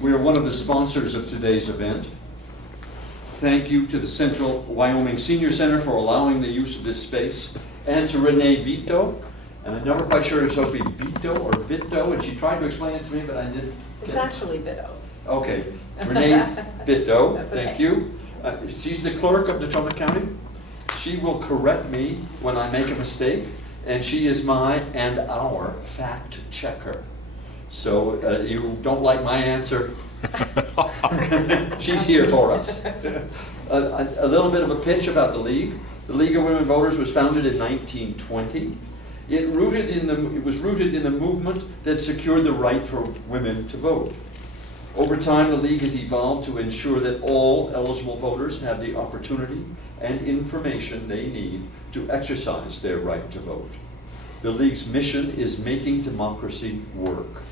We are one of the sponsors of today's event. Thank you to the Central Wyoming Senior Center for allowing the use of this space, and to Renea Vitto. And I'm never quite sure if it's supposed to be Vitto or Vitto, and she tried to explain it to me, but I didn't. It's actually Vitto. Okay, Renea Vitto, That's okay. thank you. She's the clerk of Natrona County. She will correct me when I make a mistake, and she is my and our fact checker. So you don't like my answer, she's here for us. A little bit of a pitch about the League. The League of Women Voters was founded in 1920. It was rooted in the movement that secured the right for women to vote. Over time, the League has evolved to ensure that all eligible voters have the opportunity and information they need to exercise their right to vote. The League's mission is making democracy work.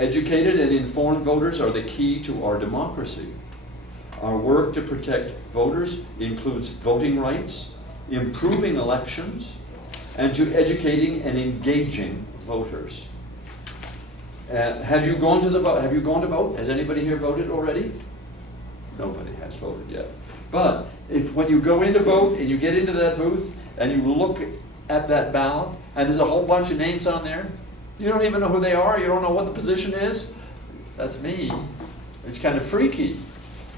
Educated and informed voters are the key to our democracy. Our work to protect voters includes voting rights, improving elections, and to educating and engaging voters. Have you gone to vote? Have you gone to vote? Has anybody here voted already? Nobody has voted yet. But when you go in to vote and you get into that booth and you look at that ballot and there's a whole bunch of names on there, you don't even know who they are, you don't know what the position is. That's me. It's kind of freaky.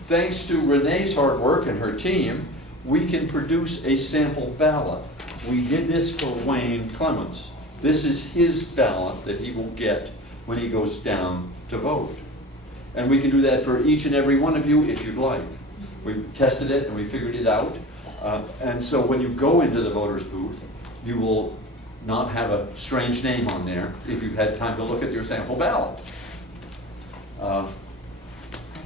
Thanks to Renee's hard work and her team, we can produce a sample ballot. We did this for Wayne Clements. This is his ballot that he will get when he goes down to vote. And we can do that for each and every one of you if you'd like. We tested it and we figured it out. And so when you go into the voter's booth, you will not have a strange name on there if you've had time to look at your sample ballot.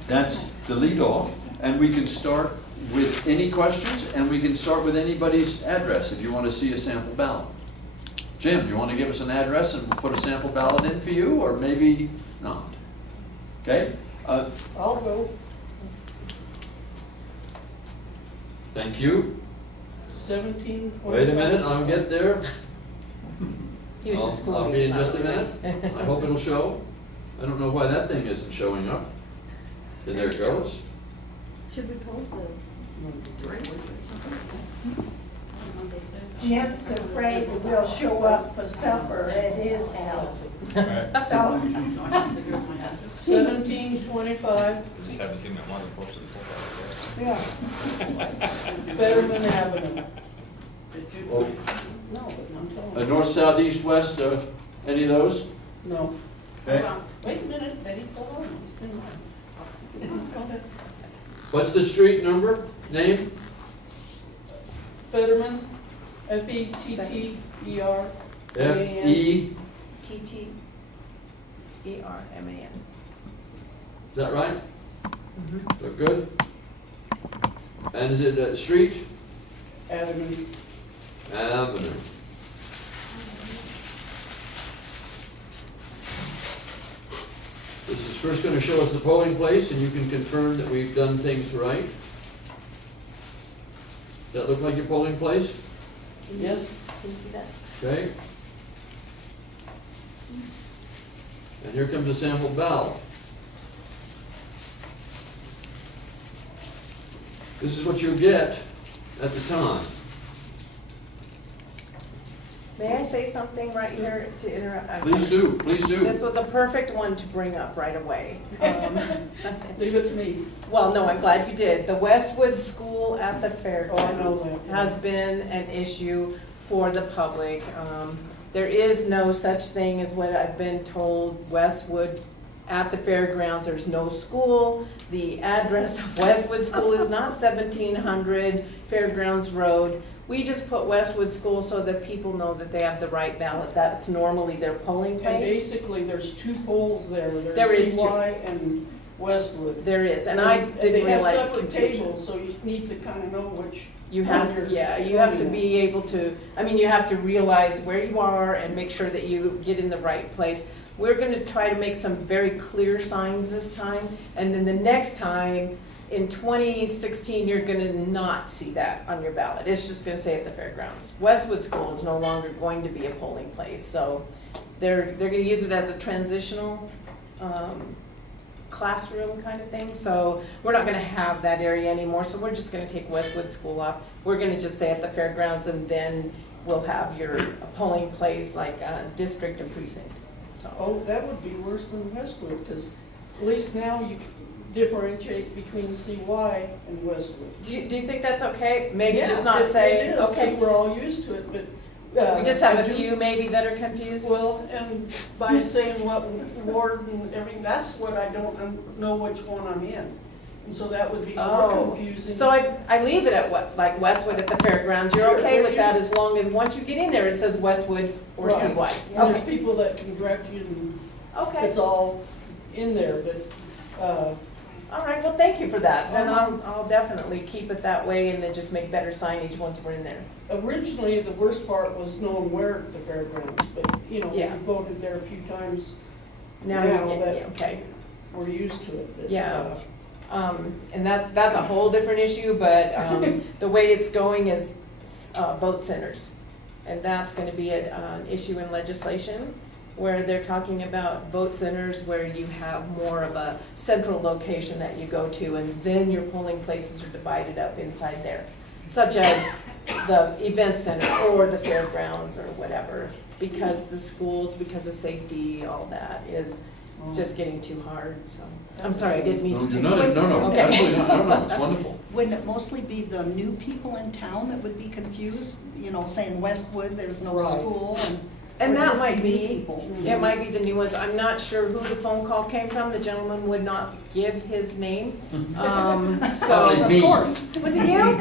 That's the lead-off, and we can start with any questions, and we can start with anybody's address if you want to see a sample ballot. Jim, you want to give us an address and we'll put a sample ballot in for you, or maybe not? Okay? I'll go. Thank you. 17. Wait a minute, I'll get there. He was just I'll fooling be in us, just a not minute. really. I hope it'll show. I don't know why that thing isn't showing up. And there it goes. Should we close the doors or something? Jim's afraid that we'll show up for supper at his house. So, 1725, Just haven't seen that one posted before. yeah. Betterman Avenue. Oh, No, but I'm telling you. north, south, east, west, any of those? No. Okay. Wait a minute, Betty, hold on. Go ahead. What's the street number, name? Fetterman, F-E-T-T-E-R. F-E, T-T-E-R-M-A-N. is that right? Look good? And is it street? Avenue. Avenue. This is first going to show us the polling place, and you can confirm that we've done things right. Does that look like your polling place? Yes. Can you see that? Okay. And here comes a sample ballot. This is what you get at the time. May I say something right here to interrupt? Please do, please do. This was a perfect one to bring up right away. Leave it to me. Well, no, I'm glad you did. The Westwood School at the Fairgrounds that. has been an issue for the public. There is no such thing as what I've been told, Westwood at the Fairgrounds, there's no school. The address of Westwood School is not 1700 Fairgrounds Road. We just put Westwood School so that people know that they have the right ballot. That's normally their polling And place. basically, there's two polls there. There is There's two. CY and Westwood. There is, and I didn't realize They the have separate confusion. tables, so you need to kind of know which. You have, one you're yeah, you have to voting be able to, I mean, you have to realize where you are and make sure that you get in the right place. We're gonna try to make some very clear signs this time, and then the next time, in 2016, you're gonna not see that on your ballot. It's just gonna say at the fairgrounds. Westwood School is no longer going to be a polling place, so they're gonna use it as a transitional classroom kind of thing. So we're not gonna have that area anymore, so we're just gonna take Westwood School off. We're gonna just say at the fairgrounds, and then we'll have your polling place like district and precinct, so. Oh, that would be worse than Westwood, because at least now you differentiate between CY and Westwood. Do you think that's okay? Maybe Yeah, just not it say, is, okay. 'cause we're all used to it, but. We just have I a do- few maybe that are confused? Well, and by saying what ward and everything, that's what I don't know which one I'm in. And so that would be more Oh, confusing. so I leave it at what, like Westwood at the fairgrounds, you're Sure, okay we're with that used- as long as, once you get in there, it says Westwood or Right. CY? And there's Okay, people that can direct you, and okay, it's all in there, but, all right, well, thank you for that, then Uh-huh. I'll definitely keep it that way and then just make better signage once we're in there. originally, the worst part was knowing where at the fairgrounds, but, you know, we Yeah. voted there a few times, Now Now you that- get, okay. we're used to it. but, Yeah. And that's a whole different issue, but the way it's going is vote centers. And that's gonna be an issue in legislation, where they're talking about vote centers where you have more of a central location that you go to, and then your polling places are divided up inside there, such as the event center or the fairgrounds or whatever, because the schools, because of safety, all that is, it's just getting too hard, so. I'm sorry, I didn't mean No, to take. no, Okay. absolutely not, no, it's wonderful. Wouldn't it mostly be the new people in town that would be confused? You know, saying Westwood, there's no Right. school and. And or that just might the new be, people? it might be the new ones, I'm not sure who the phone call came from, the gentleman would not give his name. Probably So, me. Of course. was it you?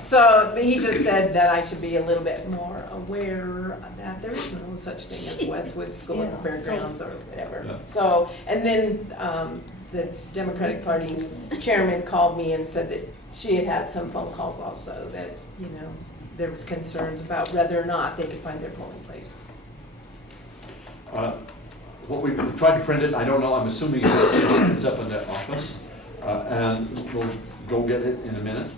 So, but he just said that I should be a little bit more aware that there is no such thing as Westwood School at the Yeah, so- fairgrounds or whatever. Yeah. So, and then, the Democratic Party chairman called me and said that she had had some phone calls also, that, you know, there was concerns about whether or not they could find their polling place. What we tried to print it, I don't know, I'm assuming it's up in the office, and we'll go get it in a minute.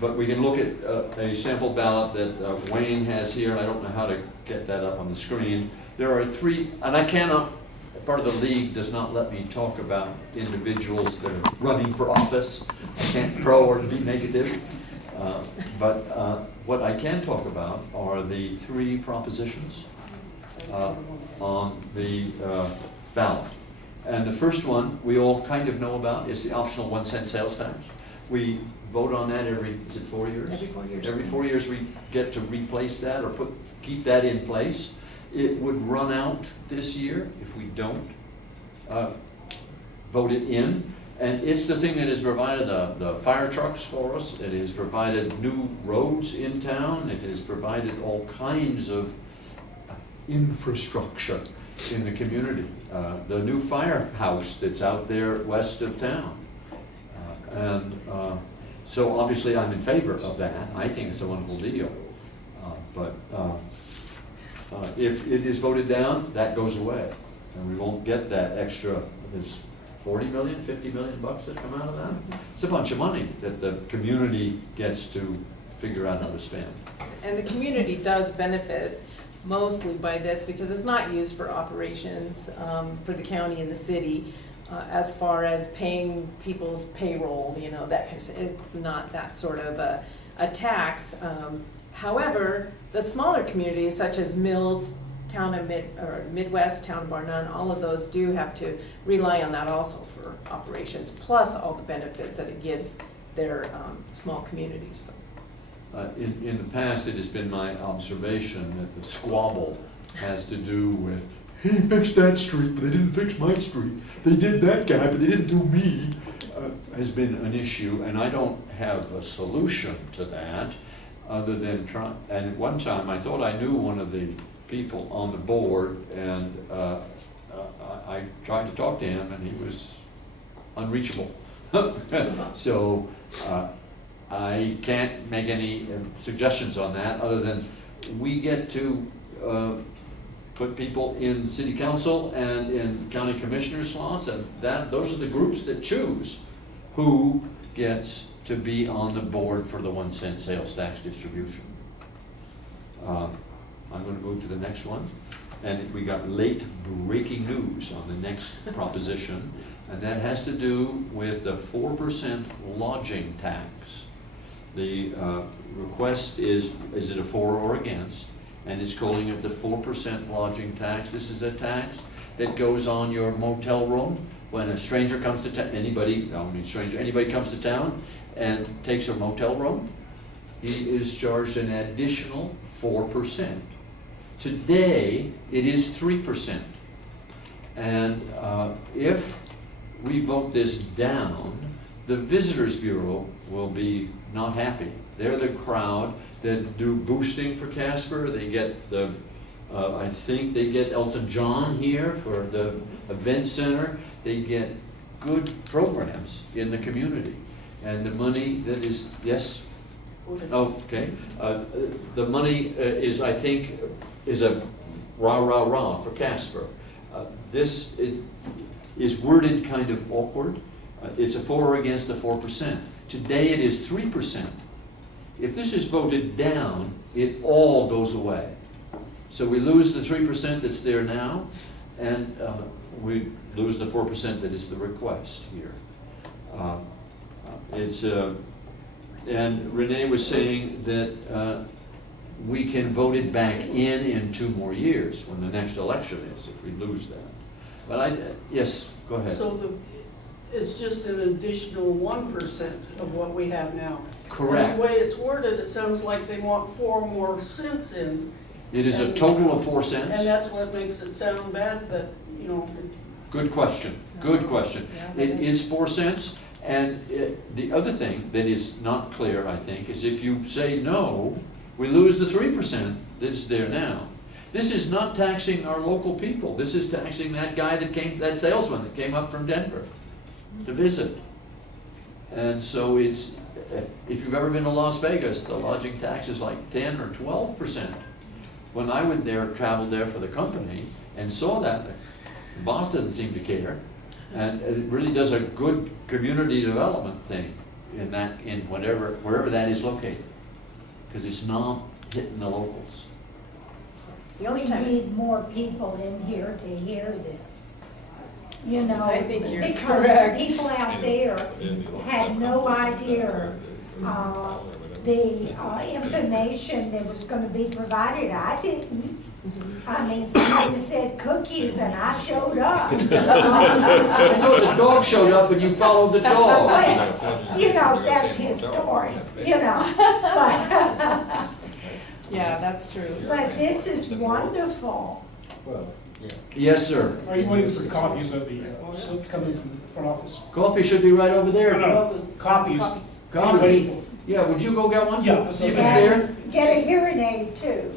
But we can look at a sample ballot that Wayne has here. I don't know how to get that up on the screen. There are three, and I cannot, part of the league does not let me talk about individuals that are running for office. I can't pro or be negative. But what I can talk about are the three propositions on the ballot. And the first one we all kind of know about is the optional 1 cent sales tax. We vote on that every, is it 4 years? Every 4 years. Every 4 years we get to replace that or keep that in place. It would run out this year if we don't vote it in. And it's the thing that has provided the fire trucks for us. It has provided new roads in town. It has provided all kinds of infrastructure in the community. The new firehouse that's out there west of town. So obviously I'm in favor of that. I think it's a wonderful deal. But if it is voted down, that goes away. And we won't get that extra, there's 40 million, 50 million bucks that come out of that. It's a bunch of money that the community gets to figure out how to spend. And the community does benefit mostly by this because it's not used for operations for the county and the city as far as paying people's payroll, you know, that kind of, it's not that sort of a tax. However, the smaller communities such as Mills, Town of Midwest, Town of Bar None, all of those do have to rely on that also for operations, plus all the benefits that it gives their small communities. In the past, it has been my observation that the squabble has to do with, he fixed that street, but they didn't fix my street. They did that guy, but they didn't do me, has been an issue, and I don't have a solution to that other than try. And at one time, I thought I knew one of the people on the board, and I tried to talk to him, and he was unreachable. So I can't make any suggestions on that, other than we get to put people in city council and in county commissioner slots, and those are the groups that choose who gets to be on the board for the 1 cent sales tax distribution. I'm going to move to the next one. and we got late breaking news on the next proposition, and that has to do with the 4% lodging tax. The request is it a for or against? And it's calling it the 4% lodging tax. This is a tax that goes on your motel room when a stranger comes to town. Anybody comes to town and takes a motel room, he is charged an additional 4%. Today, it is 3%. And if we vote this down, the Visitors Bureau will be not happy. They're the crowd that do boosting for Casper. They get the, I think they get Elton John here for the event center. They get good programs in the community. And the money that is, yes? Oh, okay. The money is, I think, is a rah for Casper. This is worded kind of awkward. It's a for or against the 4%. Today it is 3%. If this is voted down, it all goes away. So we lose the 3% that's there now, and we lose the 4% that is the request here. And Renee was saying that we can vote it back in 2 more years when the next election is, if we lose that. But yes, go ahead. So it's just an additional 1% of what we have now. Correct. And the way it's worded, it sounds like they want 4 more cents in. It is a total of 4 And cents. that's what makes it sound bad that, you know. Good question, good question. Yeah, that It is 4 cents, and the other thing that is not clear, I think, is if you say no, we lose the 3% that's there now. This is not taxing our local people. This is taxing that guy that salesman that came up from Denver to visit. And so it's, if you've ever been to Las Vegas, the lodging tax is like 10 or 12%. When I went there, traveled there for the company and saw that, the boss doesn't seem to care. And it really does a good community development thing in wherever that is located. Because it's not hitting the locals. The only We time, need more people in here to hear this. You know, I think you're because correct. the people out there had no idea the information that was gonna be provided. I didn't. I mean, somebody said cookies and I showed up. I thought the dog showed up and you followed the dog. Well, you know, that's his story, you know. But, yeah, that's true. but this is wonderful. Yes, sir. Are you waiting for copies of the slip coming from the front office? Coffee should be right over there. No, copies. Copies. Are you waiting for- Yeah, would you go get one? Yeah. See if it's there? Get a hearing aid too.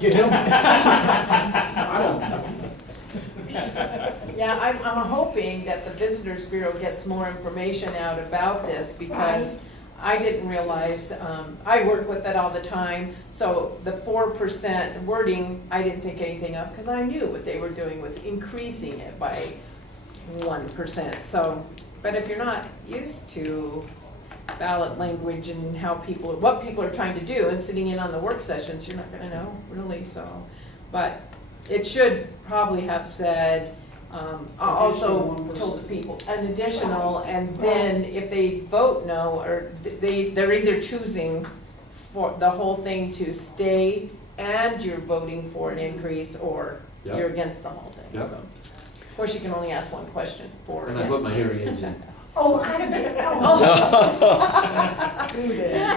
Get him? I don't know. Yeah, I'm hoping that the Visitors Bureau gets more information out about this because I didn't realize, I work with it all the time, so the 4% wording, I didn't think anything of because I knew what they were doing was increasing it by 1%. So, but if you're not used to ballot language and what people are trying to do and sitting in on the work sessions, you're not gonna know, really, so. But it should probably have said, also told the people, an additional, and then if they vote no, or they're either choosing for the whole thing to stay and you're voting for an increase, or Yep. you're against the whole thing, Yep. so. Of course, you can only ask one question, for or And I put against. my hearing aids in. Oh, I didn't know.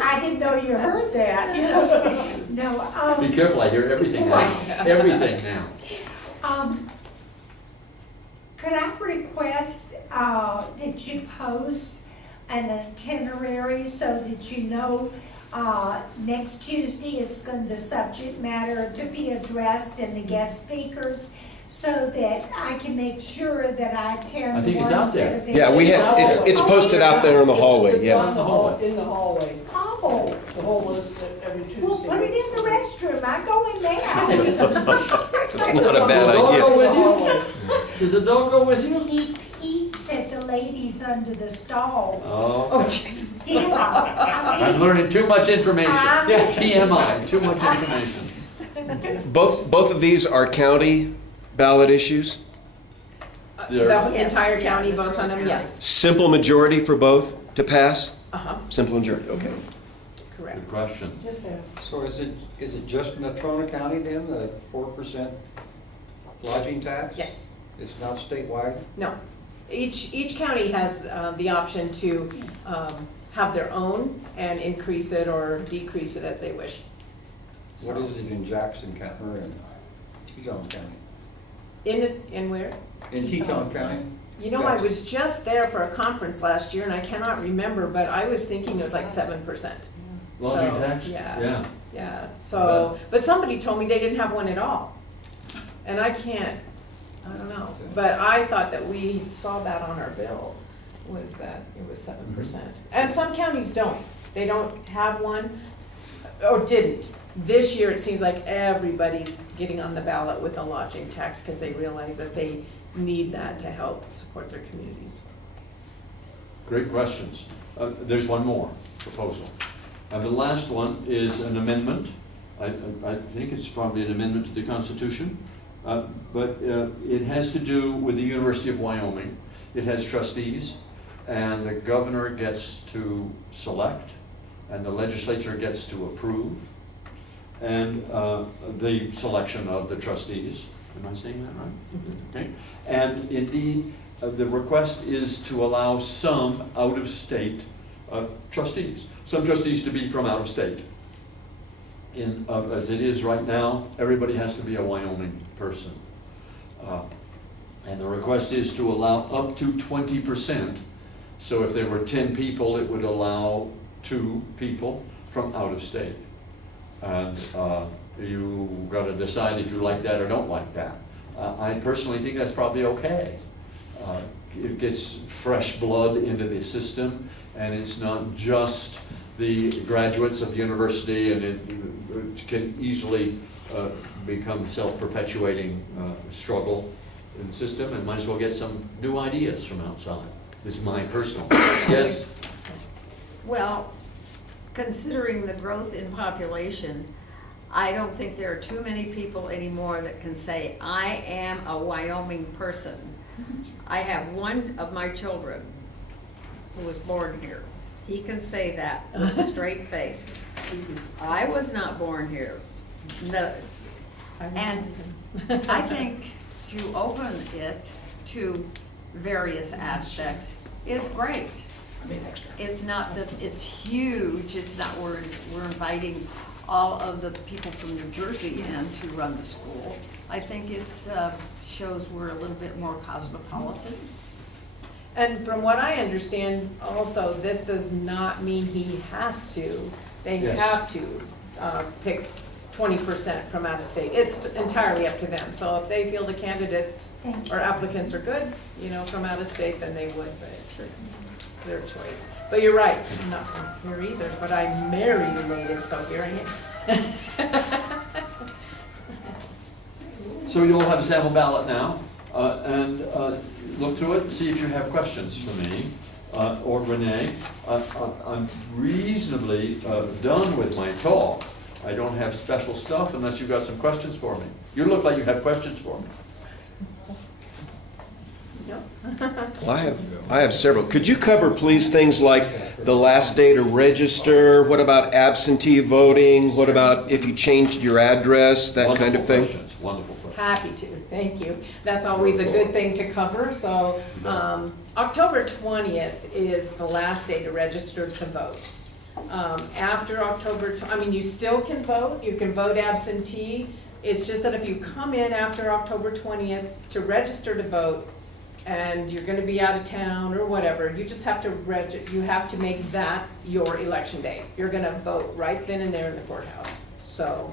I didn't know you heard that. You know, Be careful, I hear everything now. Everything now. Could I request that you post an itinerary so that you know next Tuesday the subject matter to be addressed and the guest speakers, so that I can make sure that I attend I think the it's ones out there. that have Yeah, we have, it's posted out there in the hallway, It's yeah. on the hall, in the hallway, Oh, the whole list every Tuesday. we'll put it in the restroom. I go in there. It's not a bad Does the dog idea. go with you? Does the dog go with you? He peeps at the ladies under the stalls. Oh, jeez. Yeah, I I'm mean, learning too much information. Yeah. TMI, too much information. Both of these are county ballot issues? They're- The Yes, entire yeah, county the votes on them, Natrona yes. Simple majority for both to pass? Uh-huh, Simple majority, okay. correct. Good question. Just ask. So is it just Natrona County then, the 4% lodging tax? Yes. It's not statewide? No. Each county has the option to have their own and increase it or decrease it as they wish. What is it in Jackson County, or in Teton County? In where? In Teton County? You know, I was just there for a conference last year and I cannot remember, but I was thinking it was like 7%. Lodging So, tax? yeah. Yeah, so, but somebody told me they didn't have one at all. And I don't know. But I thought that we saw that on our bill, was that it was 7%. And some counties don't. They don't have one, or didn't. This year, it seems like everybody's getting on the ballot with a lodging tax because they realize that they need that to help support their communities. Great questions. There's one more proposal. And the last one is an amendment. I think it's probably an amendment to the Constitution, but it has to do with the University of Wyoming. It has trustees, and the governor gets to select, and the legislature gets to approve, and the selection of the trustees. Am I saying that right? Okay. And indeed, the request is to allow some out-of-state trustees, some trustees to be from out of state. As it is right now, everybody has to be a Wyoming person. And the request is to allow up to 20%. So if there were 10 people, it would allow 2 people from out of state. And you got to decide if you like that or don't like that. I personally think that's probably okay. It gets fresh blood into the system, and it's not just the graduates of the university, and it can easily become self-perpetuating struggle in the system, and might as well get some new ideas from outside. This is my personal. Yes? Well, considering the growth in population, I don't think there are too many people anymore that can say, I am a Wyoming person. I have one of my children who was born here. He can say that with a straight face. I was not born here. And I think to open it to various aspects is great. It's not that it's huge, it's not we're inviting all of the people from New Jersey in to run the school. I think it's shows we're a little bit more cosmopolitan. And from what I understand, also, this does not mean he has to. They Yes. have to pick 20% from out of state. It's entirely up to them. So if they feel the candidates Thank you. or applicants are good, you know, from out of state, then they would, but it's their choice. But you're right, I'm not from here either, but I married a native, so here I am. So you'll have a sample ballot now, and look through it and see if you have questions for me or Renee. I'm reasonably done with my talk. I don't have special stuff unless you've got some questions for me. You look like you have questions for me. Well, I have several. Could you cover, please, things like the last day to register? What about absentee voting? What about if you changed your address, that kind of thing? Wonderful questions. Happy to, thank you. That's always a good thing to cover. So October 20th is the last day to register to vote. After October, you still can vote. You can vote absentee. It's just that if you come in after October 20th to register to vote, and you're gonna be out of town or whatever, you just have to you have to make that your election day. You're gonna vote right then and there in the courthouse. So,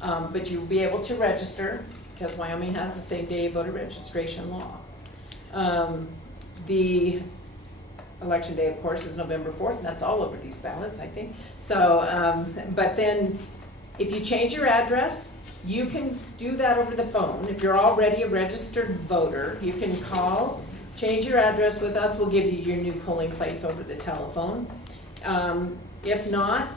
but you'll be able to register, because Wyoming has the same day voter registration law. The election day, of course, is November 4th, and that's all over these ballots, I think. So, but then, if you change your address, you can do that over the phone. If you're already a registered voter, you can call, change your address with us, we'll give you your new polling place over the telephone. If not,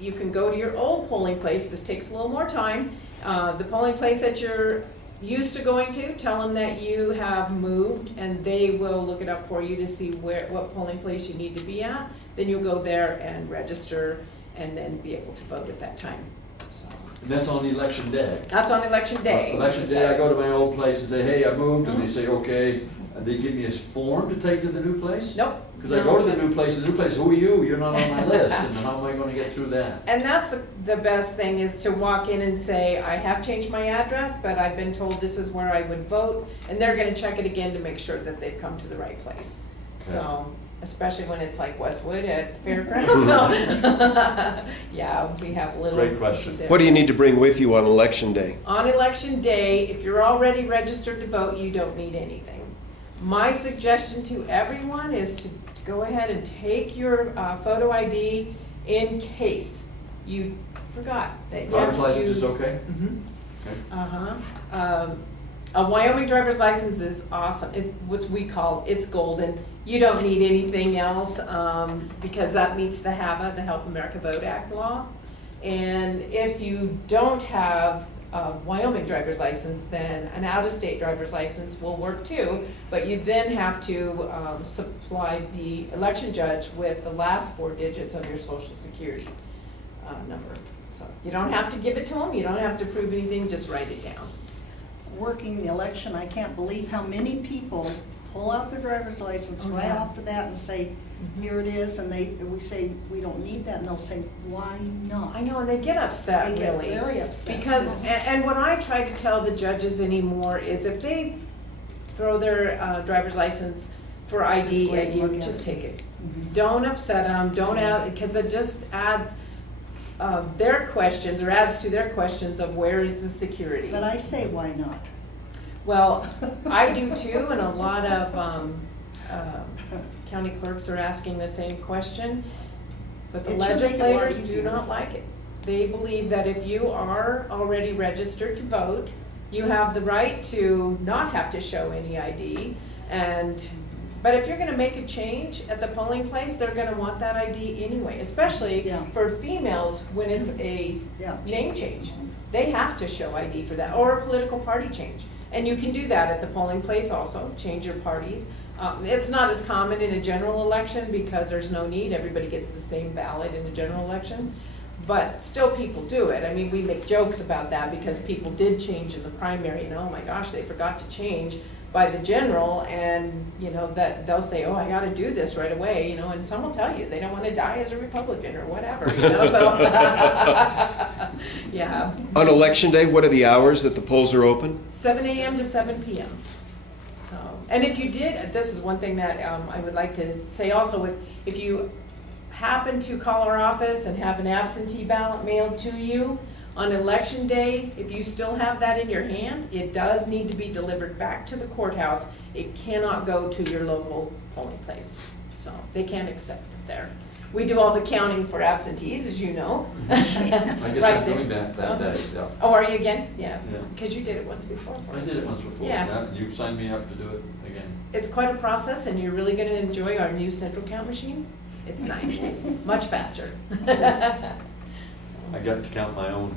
you can go to your old polling place, this takes a little more time, The polling place that you're used to going to, tell them that you have moved, and they will look it up for you to see what polling place you need to be at. Then you'll go there and register, and then be able to vote at that time. So, And that's on election day. that's on election day. Election day, I go to my old place and say, hey, I moved, and they say, okay, and they give me a form to take to the new place? Nope. Because I go to the new place, who are you? You're not on my list, and how am I gonna get through that? And that's the best thing, is to walk in and say, I have changed my address, but I've been told this is where I would vote, and they're gonna check it again to make sure that they've come to the right place. So, especially when it's like Westwood at the fairgrounds, so, yeah, we have a little. Great question. there. What do you need to bring with you on election day? On election day, if you're already registered to vote, you don't need anything. My suggestion to everyone is to go ahead and take your photo ID in case you forgot that, Driver's yes, license you. is okay? Mhm. Okay. A Wyoming driver's license is awesome. It's what we call, it's golden. You don't need anything else, because that meets the HAVA, the Help America Vote Act law. And if you don't have a Wyoming driver's license, then an out-of-state driver's license will work too. But you then have to supply the election judge with the last 4 digits of your social security number. So you don't have to give it to them, you don't have to prove anything, just write it down. Working the election, I can't believe how many people pull out their driver's license Oh, right yeah. off the bat and say, here it is, and we say, we don't need that, and they'll say, why not? I know, and they get upset, They get really. very upset. Because, and what I try to tell the judges anymore is if they throw their driver's license for ID Just wait at and you, look at just it. take it. Mhm. Don't upset them, don't add, because it just adds their questions, or adds to their questions of where is the security. But I say, why not? Well, I do too, and a lot of county clerks are asking the same question, but the It should make it a lot legislators do easier. not like it. They believe that if you are already registered to vote, you have the right to not have to show any ID. But if you're gonna make a change at the polling place, they're gonna want that ID anyway, especially Yeah. for females when it's a Yeah. name change. They have to show ID for that, or a political party change. And you can do that at the polling place also, change your parties. It's not as common in a general election because there's no need, everybody gets the same ballot in a general election. But still people do it. I mean, we make jokes about that because people did change in the primary, and oh my gosh, they forgot to change by the general, and that they'll say, oh, I gotta do this right away, and some will tell you they don't wanna die as a Republican or whatever, so. Yeah. On election day, what are the hours that the polls are open? 7 a.m. to 7 p.m. So, and if you did, this is one thing that I would like to say also, if you happen to call our office and have an absentee ballot mailed to you on election day, if you still have that in your hand, it does need to be delivered back to the courthouse. It cannot go to your local polling place, so they can't accept it there. We do all the counting for absentees, as you know. I guess Right I'm there. doing that day, yeah. Oh, are you again? Yeah, Yeah. because you did it once before for I us. did it once before, Yeah. yeah, you signed me up to do it again. It's quite a process, and you're really gonna enjoy our new central count machine. It's nice, much faster. I got to count my own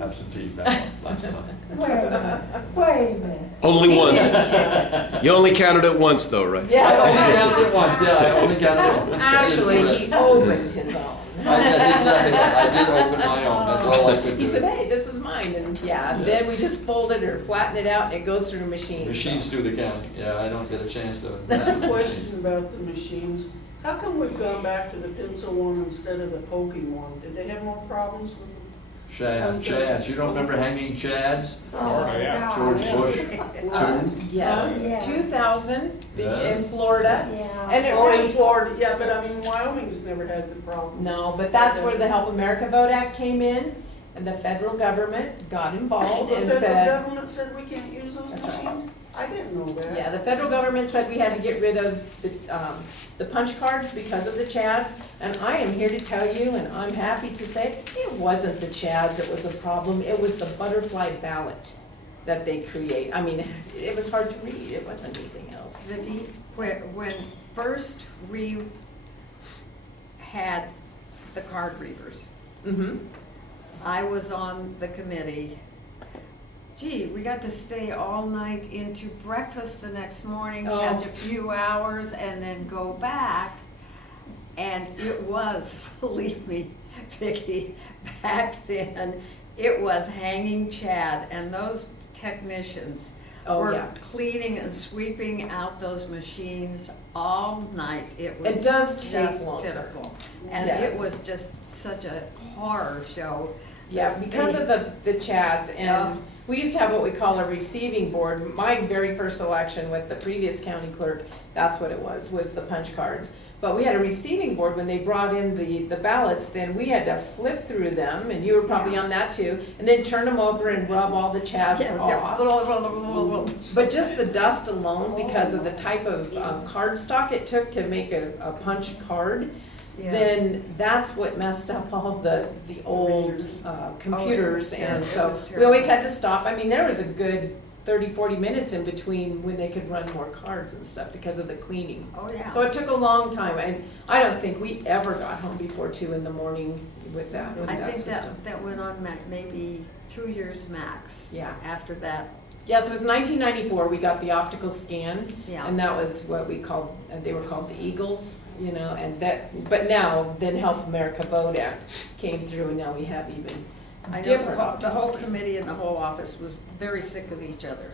absentee ballot last time. Wait a minute. Only once. You only counted it once though, right? I only Yeah. counted it once, yeah, I only counted it once. Actually, he opened his own. That's exactly right, I did open my own, that's all I could do. He said, hey, this is mine, and then we just fold it or flatten it out, and it goes through a machine. Machines do the counting, yeah, I don't get a chance to. That's mess a with the question machines. about the machines. How come we've gone back to the pencil one instead of the poking one? Did they have more problems with them? Chads, you don't remember hanging chads? Oh, yeah. George gosh. Bush, Yes, Yeah. 2000, in Yes. Florida. Yeah. And it Oh, in really, Florida, yeah, but I mean, Wyoming's never had the problems. no, but that's where the Help America Vote Act came in, and the federal government got involved The and federal said, government said we can't use those That's right. machines? I didn't know that. yeah, the federal government said we had to get rid of the punch cards because of the chads, and I am here to tell you, and I'm happy to say, it wasn't the chads that was a problem, it was the butterfly ballot that they create. I mean, it was hard to read, it wasn't anything else. Vicki, when first we had the card readers, Mm-hmm. I was on the committee. Gee, we got to stay all night into breakfast the next morning, catch a few hours, and then go back. And it was, believe me, Vicki, back then, it was hanging Chad, and those technicians were cleaning and sweeping out those machines all night. It was It does take just longer. pitiful. And Yes. it was just such a horror show. Yeah, because of the chads, and we used to have what we call a receiving board. My very first election with the previous county clerk, that's what it was the punch cards. But we had a receiving board when they brought in the ballots, then we had to flip through them, and you were probably on that too, and then turn them over and rub all the chads off. But just the dust alone, because of the type of card stock it took to make a punch card, then that's what messed up all the old computers, and so we always had to stop. I mean, there was a good 30, 40 minutes in between when they could run more cards and stuff because of the cleaning. Oh, yeah. So it took a long time, and I don't think we ever got home before 2 in the morning with that I think system. that went on maybe 2 years max. Yeah. After that, Yes, it was 1994, we got the optical scan, yeah. and that was what we called, they were called the Eagles, you know, and that, but now, then Help America Vote Act came through, and now we have even I know different the optical whole scans. committee and the whole office was very sick of each other.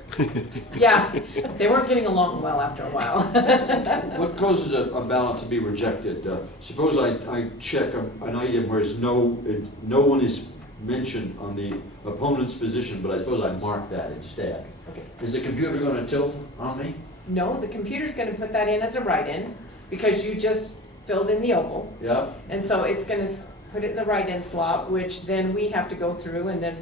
Yeah, they weren't getting along well after a while. What causes a ballot to be rejected? Suppose I check an item where no one is mentioned on the opponent's position, but I suppose I mark that instead. Okay. Is the computer going to tilt on me? No, the computer's gonna put that in as a write-in, because you just filled in the oval. Yeah. And so it's gonna put it in the write-in slot, which then we have to go through and then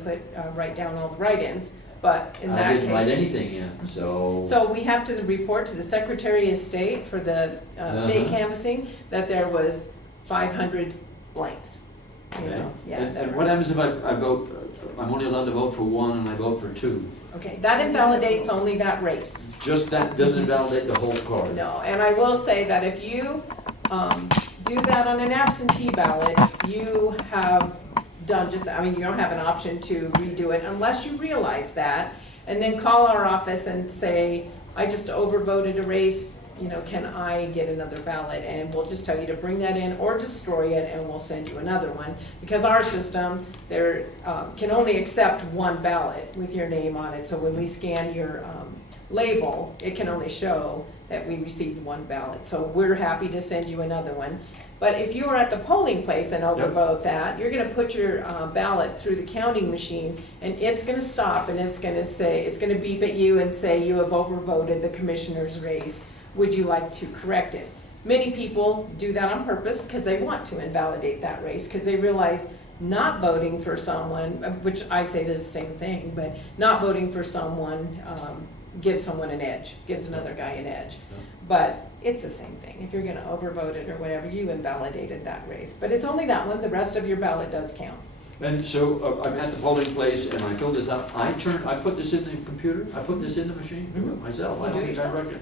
write down all the write-ins, but in that I case. didn't write anything in, so. So we have to report to the Secretary of State for the state canvassing that there was 500 blanks. You Okay. know, yeah. And what happens if I vote, I'm only allowed to vote for one and I vote for two? Okay, that invalidates only that race. Just that doesn't invalidate the whole card? No, and I will say that if you do that on an absentee ballot, you have done just, I mean, you don't have an option to redo it unless you realize that, and then call our office and say, I just overvoted a race, you know, can I get another ballot? And we'll just tell you to bring that in or destroy it, and we'll send you another one. Because our system, there can only accept one ballot with your name on it, so when we scan your label, it can only show that we received one ballot. So we're happy to send you another one. But if you were at the polling place and overvote that, you're gonna put your ballot through the counting machine, and it's gonna stop, and it's gonna say, it's gonna beep at you and say, you have overvoted the commissioner's race. Would you like to correct it? Many people do that on purpose because they want to invalidate that race, because they realize not voting for someone, which I say the same thing, but not voting for someone gives someone an edge, gives another guy an edge. But it's the same thing. If you're gonna overvote it or whatever, you invalidated that race. But it's only that one, the rest of your ballot does count. And so I'm at the polling place and I fill this out. I put this in the computer? I put this in the machine? Do it myself? I You do don't it think I yourself? reckon.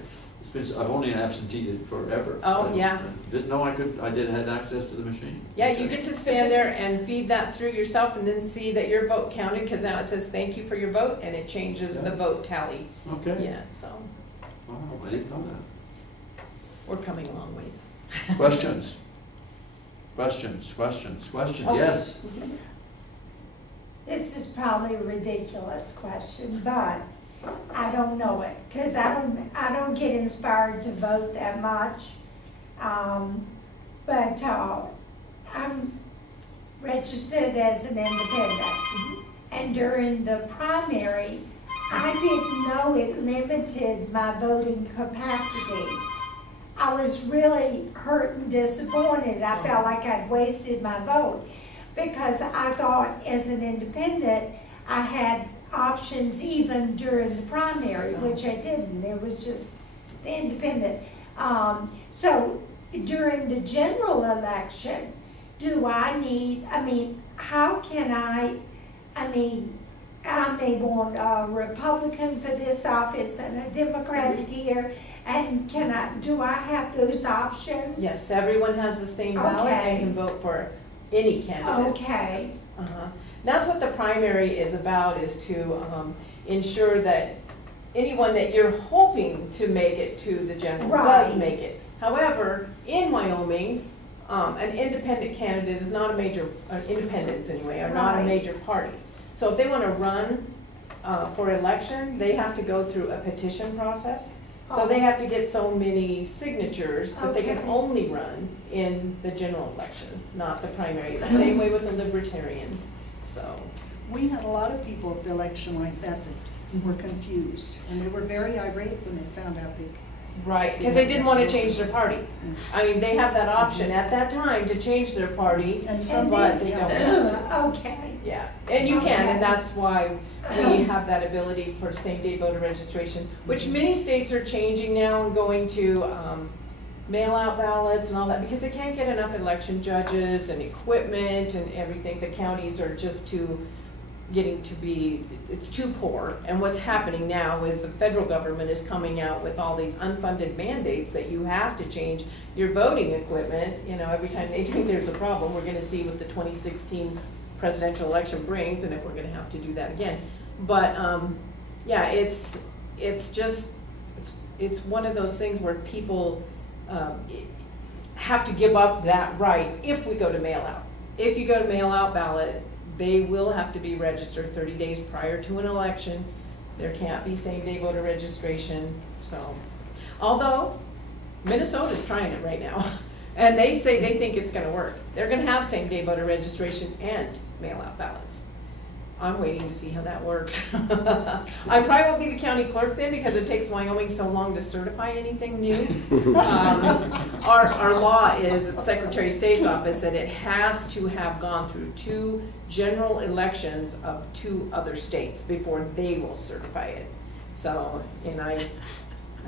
I've only absenteed forever. Oh, so yeah. Didn't know I did have access to the machine. Yeah, you get to stand there and feed that through yourself and then see that your vote counted, because now it says thank you for your vote, and it changes the vote tally. Okay. Yeah, so Wow, I didn't know that. we're coming a long ways. Questions? Questions, Oh. yes? This is probably a ridiculous question, but I don't know it, because I don't get inspired to vote that much. But I'm registered as an independent. And during the primary, I didn't know it limited my voting capacity. I was really hurt and disappointed. I felt like I'd wasted my vote, because I thought as an independent, I had options even during the primary, which I didn't. It was just the independent. So during the general election, how can I may want a Republican for this office and a Democrat here, and do I have those options? Yes, everyone has the same ballot, Okay. they can vote for any candidate. Okay. Yes. That's what the primary is about, is to ensure that anyone that you're hoping to make it to the general does Right. make it. However, in Wyoming, an independent candidate is not a major, independents anyway, are not a Right. major party. So if they want to run for election, they have to go through a petition process. So they have to get so many signatures, but they can Okay. only run in the general election, not the primary. The same way with the libertarian, so. We had a lot of people at the election like that were confused, and they were very irate when they found out they. Right, because they didn't want to change their party. I mean, they have that option at that time to change their party, And some but did, they don't yeah. want to. Okay. Yeah, and you can, and that's why we have that ability for same-day voter registration, which many states are changing now and going to mail-out ballots and all that, because they can't get enough election judges and equipment and everything. The counties are just getting to be, it's too poor. And what's happening now is the federal government is coming out with all these unfunded mandates that you have to change your voting equipment, every time they think there's a problem. We're gonna see what the 2016 presidential election brings, and if we're gonna have to do that again. But, yeah, it's one of those things where people have to give up that right if we go to mail out. If you go to mail out ballot, they will have to be registered 30 days prior to an election. There can't be same-day voter registration, so. Although, Minnesota's trying it right now, and they say they think it's gonna work. They're gonna have same-day voter registration and mail-out ballots. I'm waiting to see how that works. I probably won't be the county clerk then, because it takes Wyoming so long to certify anything new. Our law is at the Secretary of State's office that it has to have gone through 2 general elections of 2 other states before they will certify it. So, and I'm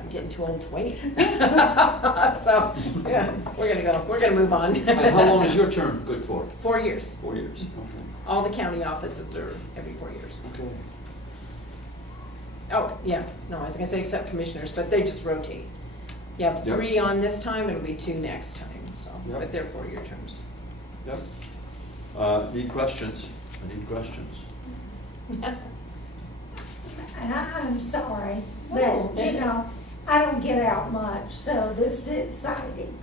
getting too old to wait. So, yeah, we're gonna move on. And how long is your term good for? 4 years. 4 years, okay. All the county offices are every 4 years. Okay. Oh, yeah, no, I was gonna say except commissioners, but they just rotate. You have Yep. 3 on this time, it'll be 2 next time, so, Yep. but they're 4-year terms. Yep. Need questions? I need questions. I'm sorry, No. but, I don't get out much, so this is exciting.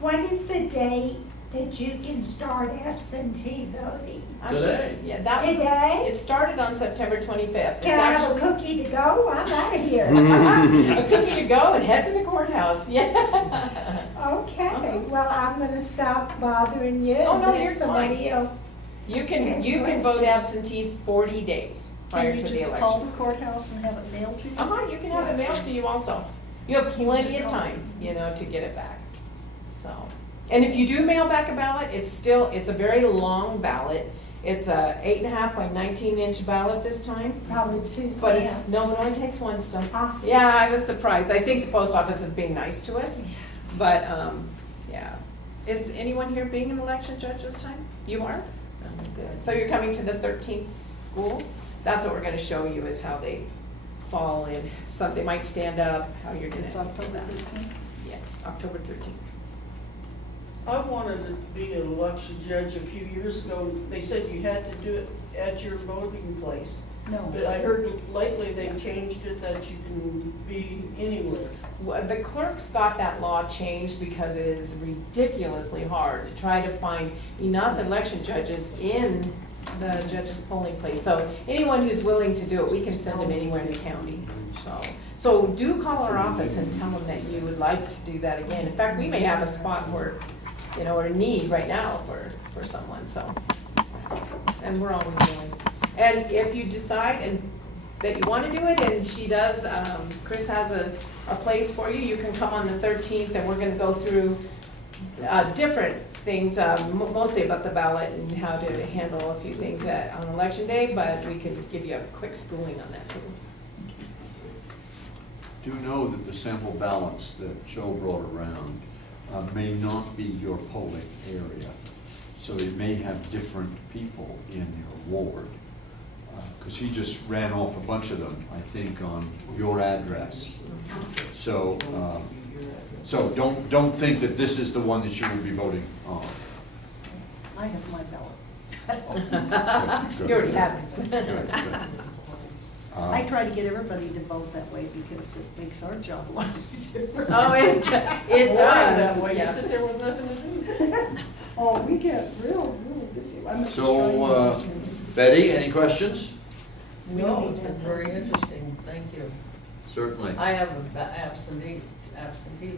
What is the date that you can start absentee voting? Today. Yeah, that was, Today? it started on September 25th. Can I have a cookie to go? I'm out of here. A cookie to go and head for the courthouse, yeah. Okay, well, I'm gonna stop bothering you. Oh, no, and let you're somebody fine. else. You can Yes, vote questions. absentee 40 days prior Can you to the just call election. the courthouse and have it mailed to you? You can have it mailed to you also. You have plenty of time, to get it back, so. And if you do mail back a ballot, it's a very long ballot. It's a 8.5 by 19-inch ballot this time. Probably 2 But it's, stamps. no, it only takes 1 stump. Ah. Yeah, I was surprised. I think the post office is being nice to us, but, yeah. Is anyone here being an election judge this time? You are? Oh, good. So you're coming to the 13th school? That's what we're gonna show you, is how they fall in. So they might stand up, how you're gonna. It's October 13th. Yes, October 13th. I wanted to be an election judge a few years ago. They said you had to do it at your voting place. No. But I heard lately they changed it that you can be anywhere. Well, the clerks got that law changed because it is ridiculously hard to try to find enough election judges in the judges' polling place. So anyone who's willing to do it, we can send them anywhere in the county, so do call our office and tell them that you would like to do that again. In fact, we may have a spot where, or a need right now for someone, so. And we're always willing. And if you decide that you want to do it, and she does, Chris has a place for you, you can come on the 13th, and we're going to go through different things, mostly about the ballot and how to handle a few things on election day, but we could give you a quick schooling on that too. Do know that the sample ballots that Joe brought around may not be your polling area. So it may have different people in your ward. Because he just ran off a bunch of them, I think, on your address. So, so don't think that this is the one that you will be voting on. I have my ballot. You already have it. I try to get everybody to vote that way because it makes our job a lot easier. Oh, it Boring that way, does, you yeah. sit there with nothing to do. Oh, we get real busy. I'm just So, trying to- Betty, any questions? No, it's been very interesting, thank you. Certainly. I have an absentee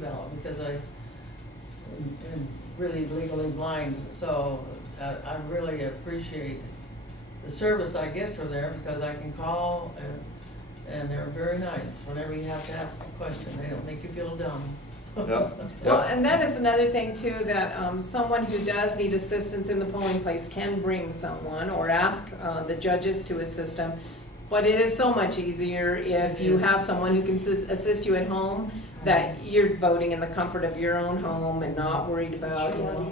ballot because I am really legally blind, so I really appreciate the service I get from there because I can call and they're very nice. Whenever you have to ask a question, they don't make you feel dumb. Yeah. Well, and that is another thing too, that someone who does need assistance in the polling place can bring someone or ask the judges to assist them. But it is so much easier if you have someone who can assist you at home, that you're voting in the comfort of your own home and not worried about, you know,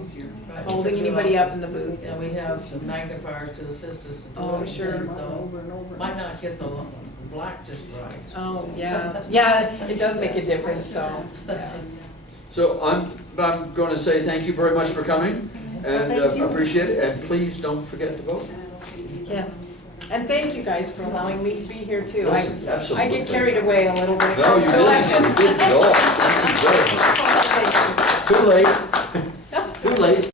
Right, holding because anybody we're up in the booth. And we have the magnifiers to assist us to do Oh, everything, sure. so Over and over. might not get the black just right. Oh, yeah, yeah, it does make a difference, so. yeah. So I'm going to say thank you very much for coming, and Thank you. appreciate it, and please don't forget to vote. Yes, and thank you guys for allowing me to be here too. Listen, I absolutely. get carried away a little bit. No, you Comes to didn't. elections. You didn't at all. Thank you very much. Thank you. Too late. Too late.